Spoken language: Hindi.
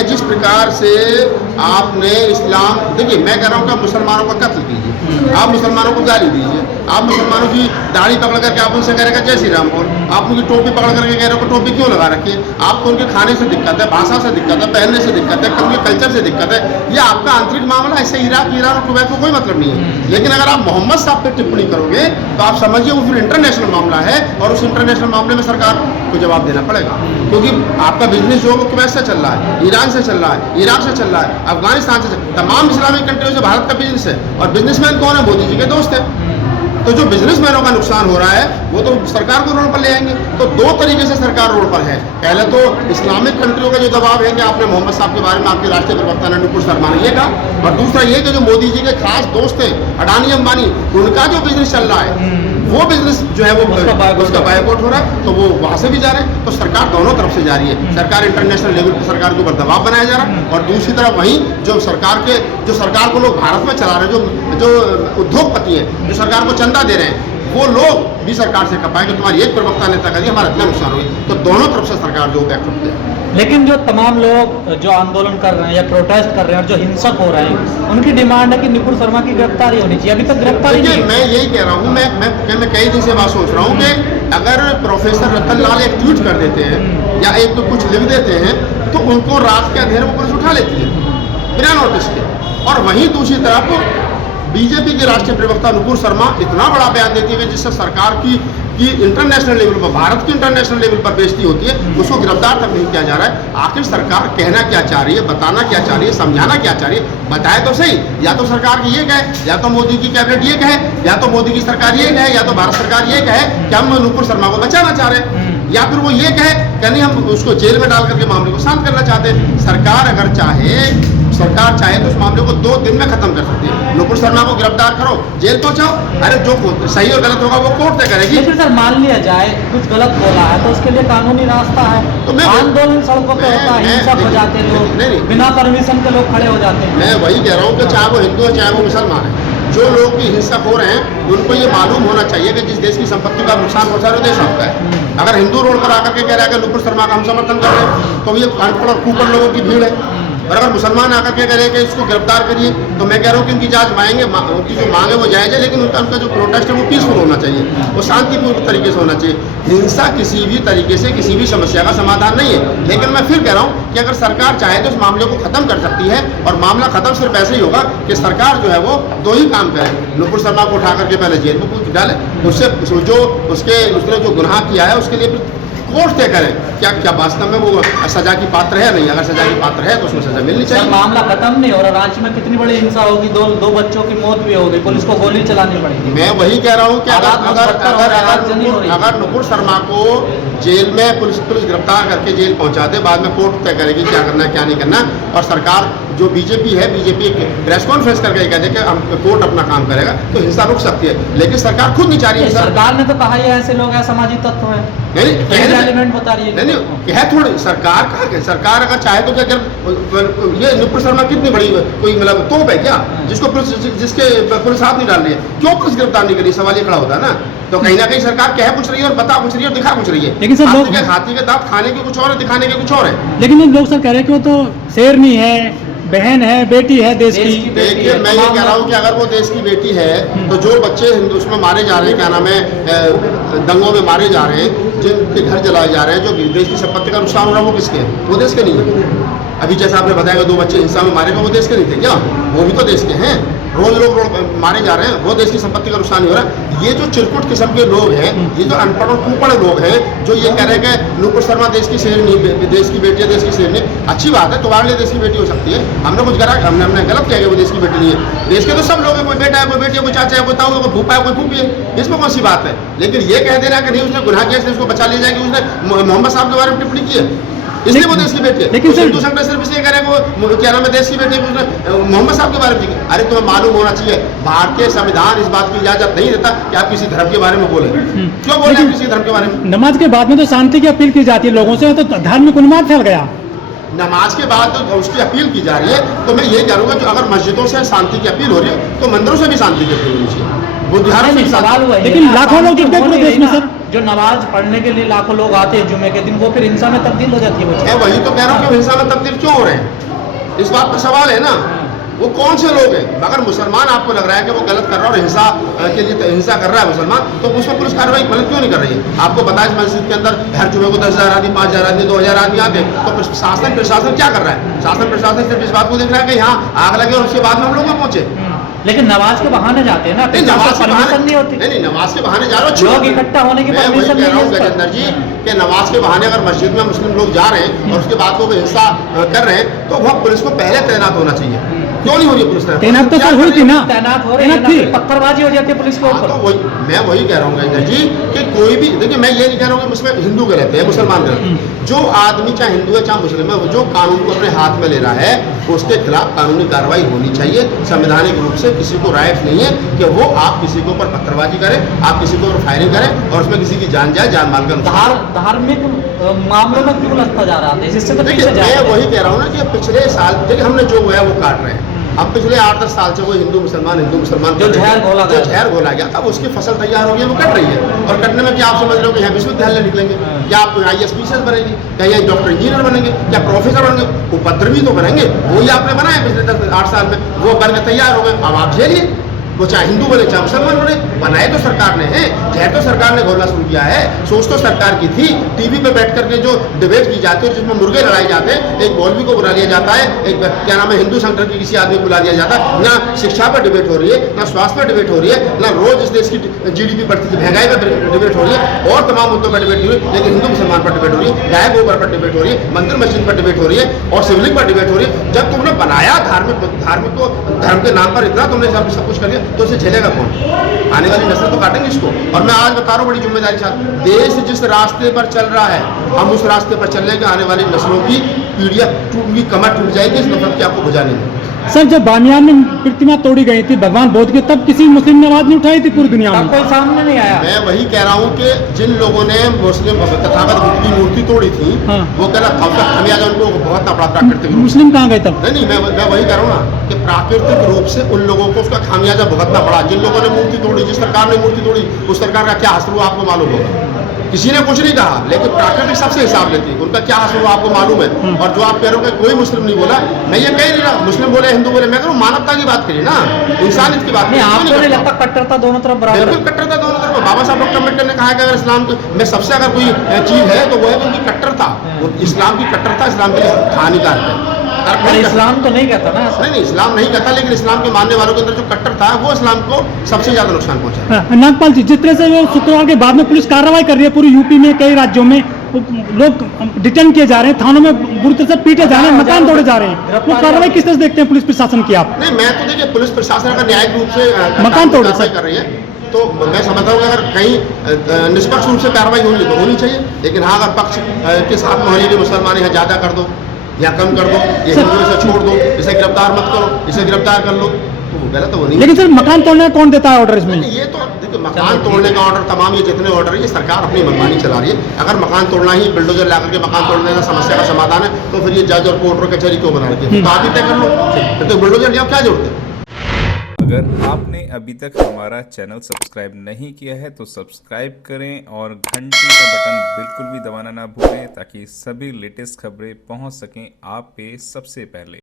कि जिस प्रकार से आपने इस्लाम, देखिए मैं कह रहा हूँ कि आप मुसलमानों का कत्ल कीजिए, आप मुसलमानों को गाली दीजिए, आप मुसलमानों की दाढ़ी पकड़ करके आप उनसे कह रहे जय श्री राम बोल, आप उनकी टोपी पकड़ करके कह रहे हो टोपी क्यों लगा रखी है, आपको उनके खाने से दिक्कत है, भाषा से दिक्कत है, पहनने से दिक्कत है, उनके कल्चर से दिक्कत है, ये आपका आंतरिक मामला है। इससे इराक, ईरान और कुवैत को कोई मतलब नहीं है। लेकिन अगर आप मोहम्मद साहब पे टिप्पणी करोगे तो आप समझिए वो फिर इंटरनेशनल मामला है और उस इंटरनेशनल मामले में सरकार को जवाब देना पड़ेगा, क्योंकि आपका बिजनेस जो है वो कुवैत से चल रहा है, ईरान से चल रहा है, इराक से चल रहा है, अफगानिस्तान से, तमाम इस्लामिक कंट्रियों से भारत का बिजनेस है। और बिजनेसमैन कौन है? मोदी जी के दोस्त है। तो जो बिजनेसमैनों का नुकसान हो रहा है वो तो सरकार को रोड पर ले आएंगे। तो दो तरीके से सरकार रोड पर है। पहले तो इस्लामिक कंट्रियों का जो दबाव है कि आपने मोहम्मद साहब के बारे में आपके राष्ट्रीय प्रवक्ता ने नुपुर शर्मा ने ये कहा, और दूसरा ये कि जो मोदी जी के खास दोस्त हैं अडानी अंबानी, उनका जो बिजनेस चल रहा है वो बिजनेस जो है वो उसका बायकॉट हो रहा है, तो वो वहाँ से भी जा रहे हैं। तो सरकार दोनों तरफ से जा रही है। सरकार इंटरनेशनल लेवल पर सरकार के ऊपर दबाव बनाया जा रहा है, और दूसरी तरफ वहीं जो सरकार को लोग भारत में चला रहे हैं, जो उद्योगपति हैं, जो सरकार को चंदा दे रहे हैं, वो लोग भी सरकार से कपाए कि तुम्हारी एक प्रवक्ता ने तक हमारा इतना नुकसान हो गया। तो दोनों तरफ से सरकार जो बैकअप है। लेकिन जो तमाम लोग जो आंदोलन कर रहे हैं या प्रोटेस्ट कर रहे हैं और जो हिंसक हो रहे हैं, उनकी डिमांड है कि नुपुर शर्मा की गिरफ्तारी होनी चाहिए। अभी तक गिरफ्तारी नहीं। मैं यही कह रहा हूँ, मैं कई दिन से बात सोच रहा हूँ कि अगर प्रोफेसर रतन लाल एक ट्वीट कर देते हैं या एक कुछ लिख देते हैं तो उनको रात के अंधेरे में पुलिस उठा लेती है बिना नोटिस के। और वहीं दूसरी तरफ बीजेपी के राष्ट्रीय प्रवक्ता नुपुर शर्मा इतना बड़ा बयान देती है जिससे सरकार की इंटरनेशनल लेवल पर, भारत की इंटरनेशनल लेवल पर बेइज्जती होती है, उसको गिरफ्तार तक नहीं किया जा रहा है। आखिर सरकार कहना क्या चाह रही है, बताना क्या चाह रही है, समझाना क्या चाह रही है, बताए तो सही। या तो सरकार की ये कहे, या तो मोदी की कैबिनेट ये कहे, या तो मोदी की सरकार ये कहे, या तो भारत सरकार ये कहे कि हम नुपुर शर्मा को बचाना चाह रहे हैं, या फिर वो ये कहे कि नहीं हम उसको जेल में डाल करके मामले को शांत करना चाहते हैं। सरकार चाहे तो उस मामले को 2 दिन में खत्म कर सकती है। नुपुर शर्मा को गिरफ्तार करो, जेल पहुंचाओ, अरे जो सही और गलत होगा वो कोर्ट तय करेगी। लेकिन सर मान लिया जाए कुछ गलत बोला है तो उसके लिए कानूनी रास्ता है। तो आंदोलन सड़कों पर होता है, हिंसक हो जाते हैं लोग, बिना परमिशन के लोग खड़े हो जाते हैं। मैं वही कह रहा हूँ कि चाहे वो हिंदू है चाहे वो मुसलमान है, जो लोग भी हिंसक हो रहे हैं उनको ये मालूम होना चाहिए कि जिस देश की संपत्ति का नुकसान पहुंचा रहे देश आपका है। अगर हिंदू रोड पर आकर के कह रहा है कि नुपुर शर्मा का हम समर्थन कर रहे हैं तो ये अनपढ़ और कुपढ़ लोगों की भीड़ है। और अगर मुसलमान आकर के कह रहे हैं कि इसको गिरफ्तार करिए तो मैं कह रहा हूँ कि उनकी जांच मांगेंगे, उनकी जो मांग है वो जायज़ है, लेकिन उनका जो प्रोटेस्ट है वो पीसफुल होना चाहिए, वो शांतिपूर्ण तरीके से होना चाहिए। हिंसा किसी भी तरीके से किसी भी समस्या का समाधान नहीं है। लेकिन मैं फिर कह रहा हूँ कि अगर सरकार चाहे तो इस मामले को खत्म कर सकती है, और मामला खत्म सिर्फ ऐसे ही होगा कि सरकार जो है वो 2 ही काम करे। नुपुर शर्मा को उठा करके पहले जेल में डाले, उसने जो गुनाह किया है उसके लिए कोर्ट तय करें क्या वास्तव में वो सजा की पात्र है नहीं। अगर सजा की पात्र है तो उसमें सजा मिलनी चाहिए। मामला खत्म नहीं हो रहा, रांची में कितनी बड़ी हिंसा होगी, दो बच्चों की मौत भी हो गई, पुलिस को गोली चलानी पड़ेगी। मैं वही कह रहा हूँ कि अगर नुपुर शर्मा को जेल में पुलिस गिरफ्तार करके जेल पहुंचा दे, बाद में कोर्ट तय करेगी क्या करना है क्या नहीं करना, और सरकार जो बीजेपी एक प्रेस कॉन्फ्रेंस करके कहते हैं कि हम कोर्ट अपना काम करेगा तो हिंसा रुक सकती है। लेकिन सरकार खुद नहीं चाह रही है। सरकार ने तो कहा ही ऐसे लोग असामाजिक तत्व है, एलिमेंट बता रही है। नहीं है थोड़ी सरकार का, सरकार अगर चाहे तो क्या ये नुपुर शर्मा कितनी बड़ी कोई मतलब तोप है क्या जिसके पुलिस हाथ नहीं डाल रही है, क्यों पुलिस गिरफ्तार नहीं करी, सवाल ये खड़ा होता है ना। तो कहीं ना कहीं सरकार कह कुछ रही है और बता कुछ रही है और दिखा कुछ रही है। लेकिन सर हाथी के दांत खाने के कुछ और है, दिखाने के कुछ और है। लेकिन लोग सर कह रहे हैं कि वो तो शेरनी है, बहन है, बेटी है देश की। देखिए मैं ये कह रहा हूँ कि अगर वो देश की बेटी है तो जो बच्चे उसमें मारे जा रहे हैं, क्या नाम है, दंगों में मारे जा रहे हैं, जिनके घर जलाए जा रहे हैं, जो देश की संपत्ति का नुकसान हो रहा है वो किसके हैं? वो देश के नहीं है। अभी जैसा आपने बताया 2 बच्चे हिंसा में मारे गए, वो देश के नहीं थे क्या? वो भी तो देश के हैं। रोज लोग मारे जा रहे हैं, वो देश की संपत्ति का नुकसान हो रहा है। ये जो चिरकुट किस्म के लोग हैं, ये जो अनपढ़ और कुपढ़ लोग हैं, जो ये कह रहे हैं कि नुपुर शर्मा देश की शेरनी, देश की बेटी है, देश की शेरनी, अच्छी बात है, तुम्हारे लिए देश की बेटी हो सकती है। हमने कुछ करा, हमने गलत किया कि वो देश की बेटी नहीं है। देश के तो सब लोग हैं, कोई बेटा है, कोई बेटी है, कोई चाचा है, कोई ताऊ है, कोई फूफा है, कोई फूफी है, इसमें कौन सी बात है। लेकिन ये कह देना कि नहीं उसने गुनाह किया इसलिए उसको बचा लिया जाए कि उसने मोहम्मद साहब के बारे में टिप्पणी की है इसलिए वो देश की बेटी है। लेकिन हिंदू संगठन सिर्फ इसलिए कह रहे हैं वो क्या नाम है देश की बेटी है, मोहम्मद साहब के बारे में। अरे तुम्हें मालूम होना चाहिए भारतीय संविधान इस बात की इजाजत नहीं देता कि आप किसी धर्म के बारे में बोले। क्यों बोले किसी धर्म के बारे में? नमाज के बाद में तो शांति की अपील की जाती है लोगों से, तो धार्मिक उन्माद फैल गया। नमाज के बाद तो उसकी अपील की जा रही है, तो मैं ये करूँगा कि अगर मस्जिदों से शांति की अपील हो रही है तो मंदिरों से भी शांति की अपील होनी चाहिए। लेकिन लाखों लोग जुट गए पूरे देश में सर। जो नमाज पढ़ने के लिए लाखों लोग आते हैं जुमे के दिन, वो फिर हिंसा में तब्दील हो जाती है। मैं वही तो कह रहा हूँ कि हिंसा में तब्दील क्यों हो रहे हैं, इस बात पर सवाल है ना। वो कौन से लोग हैं? अगर मुसलमान आपको लग रहा है कि वो गलत कर रहा है और हिंसा के लिए हिंसा कर रहा है मुसलमान, तो उसमें पुलिस कार्रवाई गलत क्यों नहीं कर रही है? आपको पता है इस मस्जिद के अंदर हर जुमे को 10,000 आदमी, 5,000 आदमी, 2,000 आदमी आते हैं, तो शासन प्रशासन क्या कर रहा है? शासन प्रशासन सिर्फ इस बात को देख रहा है कि यहाँ आग लगे और उसके बाद में हम लोग में पहुंचे। लेकिन नमाज के बहाने जाते हैं ना, नहीं, नमाज के बहाने नहीं होती। नहीं, नमाज के बहाने जा रहे हो, लोग इकट्ठा होने की परमिशन नहीं है। गजेंद्र जी कि नमाज के बहाने अगर मस्जिद में मुस्लिम लोग जा रहे हैं और उसके बाद वो हिंसा कर रहे हैं, तो वह पुलिस को पहले तैनात होना चाहिए। क्यों नहीं हो रही पुलिस तैनात? तो सर हुई थी ना, तैनात हो रही है, पत्थरबाजी हो जाती है पुलिस के ऊपर। तो मैं वही कह रहा हूँ गजेंद्र जी कि कोई भी, देखिए मैं ये नहीं कह रहा हूँ कि मुस्लिम हिंदू गलत है, मुसलमान गलत है। जो आदमी चाहे हिंदू है चाहे मुस्लिम है, जो कानून को अपने हाथ में ले रहा है, उसके खिलाफ कानूनी कार्रवाई होनी चाहिए। संवैधानिक रूप से किसी को राइट नहीं है कि वो आप किसी के ऊपर पत्थरबाजी करें, आप किसी के ऊपर फायरिंग करें और उसमें किसी की जान जाए, जान माल का। धार्मिक मामलों में क्यों लगता जा रहा है? जिससे तो देखिए मैं वही कह रहा हूँ ना कि पिछले साल देखिए हमने जो है वो काट रहे हैं। अब पिछले 8-10 साल से वो हिंदू मुसलमान जो जहर घोला गया था, उसकी फसल तैयार हो गई, वो कट रही है। और कटने में क्या आप समझ लो कि यहाँ विश्वविद्यालय निकलेंगे, क्या आप IAS बनेंगे, क्या यहाँ डॉक्टर इंजीनियर बनेंगे, क्या प्रोफेसर बनेंगे? उपद्रवी तो बनेंगे, वही आपने बनाया पिछले 10-8 साल में, वो बन के तैयार हो गए। अब आप झेलिए, वो चाहे हिंदू बने चाहे मुसलमान बने, बनाए तो सरकार ने है, जहर तो सरकार ने घोलना शुरू किया है। सोच तो सरकार की थी। टीवी पे बैठ करके जो डिबेट की जाती है जिसमें मुर्गे लड़ाए जाते हैं, एक मौलवी को बुला लिया जाता है, एक क्या नाम है हिंदू संगठन के किसी आदमी को बुला लिया जाता है, ना शिक्षा पर डिबेट हो रही है, ना स्वास्थ्य पर डिबेट हो रही है, ना रोज इस देश की GDP बढ़ती थी, महंगाई पर डिबेट हो रही है और तमाम मुद्दों पर डिबेट हो रही है। लेकिन हिंदू मुसलमान पर डिबेट हो रही है, गाय गोबर पर डिबेट हो रही है, मंदिर मस्जिद पर डिबेट हो रही है और सिविलिंग पर डिबेट हो रही है। जब तुमने बनाया धार्मिक को धर्म के नाम पर इतना तुमने सब कुछ कर दिया, तो उसे झेलेगा कौन? आने वाली नस्ल तो काटेंगे इसको। और मैं आज बता रहा हूँ बड़ी जिम्मेदारी के साथ, देश जिस रास्ते पर चल रहा है, हम उस रास्ते पर चल रहे हैं कि आने वाली नस्लों की पीढ़ियां टूट, कमर टूट जाएगी इस नफरत की आपको बुझाने में। सर जब बामियान में प्रतिमा तोड़ी गई थी भगवान बुद्ध की, तब किसी मुस्लिम ने आवाज नहीं उठाई थी पूरी दुनिया में? कोई सामने नहीं आया। मैं वही कह रहा हूँ कि जिन लोगों ने मुस्लिम तथागत बुद्ध की मूर्ति तोड़ी थी, वो कह रहा था हमें उनको बहुत बड़ा प्राकृतिक मुस्लिम कहाँ गए तब? नहीं, मैं वही कह रहा हूँ ना कि प्राकृतिक रूप से उन लोगों को उसका खामियाजा भुगतना पड़ा। जिन लोगों ने मूर्ति तोड़ी, जिस सरकार ने मूर्ति तोड़ी, उस सरकार का क्या असर हुआ आपको मालूम होगा। किसी ने कुछ नहीं कहा, लेकिन प्राकृतिक सबसे हिसाब लेती है, उनका क्या असर हुआ आपको मालूम है। और जो आप कह रहे हो कि कोई मुस्लिम नहीं बोला, मैं ये कह नहीं रहा मुस्लिम बोले हिंदू बोले, मैं कह रहा हूँ मानवता की बात करिए ना, इंसानियत की बात। आपको नहीं लगता कट्टरता दोनों तरफ बराबर? बिल्कुल कट्टरता दोनों तरफ। बाबा साहब डॉक्टर अम्बेडकर ने कहा है कि अगर इस्लाम में सबसे अगर कोई चीज है तो वो है उनकी कट्टरता। इस्लाम की कट्टरता इस्लाम के लिए हानिकारक है। इस्लाम तो नहीं कहता ना। नहीं, इस्लाम नहीं कहता, लेकिन इस्लाम के मानने वालों के अंदर जो कट्टर था वो इस्लाम को सबसे ज्यादा नुकसान पहुंचा। नागपाल जी, जिस तरह से वो शुक्रवार के बाद में पुलिस कार्रवाई कर रही है पूरी यूपी में, कई राज्यों में लोग डिटेन किए जा रहे हैं, थानों में बुरी तरह से पीटे जा रहे हैं, मकान तोड़े जा रहे हैं, वो कार्रवाई किस तरह से देखते हैं पुलिस प्रशासन की आप? नहीं, मैं तो देखिए पुलिस प्रशासन अगर न्यायिक रूप से मकान तोड़े कर रही है तो मैं समझता हूँ कि अगर कहीं निष्पक्ष रूप से कार्रवाई होगी तो होनी चाहिए। लेकिन हाँ, अगर पक्ष के साथ में होने मुसलमान यहाँ ज्यादा कर दो या कम कर दो, ये हिंदुओं से छोड़ दो, इसे गिरफ्तार मत करो, इसे गिरफ्तार कर लो, तो वो गलत हो नहीं। लेकिन सर मकान तोड़ने का कौन देता है ऑर्डर इसमें? ये तो देखिए मकान तोड़ने का ऑर्डर, तमाम ये जितने ऑर्डर है ये सरकार अपनी मनमानी चला रही है। अगर मकान तोड़ना ही बिल्डोजर ला करके मकान तोड़ने का समस्या का समाधान है, तो फिर ये जज और कोर्ट और कचहरी क्यों बना रही है? तो आप ही तय कर लो, फिर तो बिल्डोजर लिया क्या जोड़ते? अगर आपने अभी तक हमारा चैनल सब्सक्राइब नहीं किया है तो सब्सक्राइब करें और घंटी का बटन बिल्कुल भी दबाना ना भूलें, ताकि सभी लेटेस्ट खबरें पहुंच सकें आप पे सबसे पहले।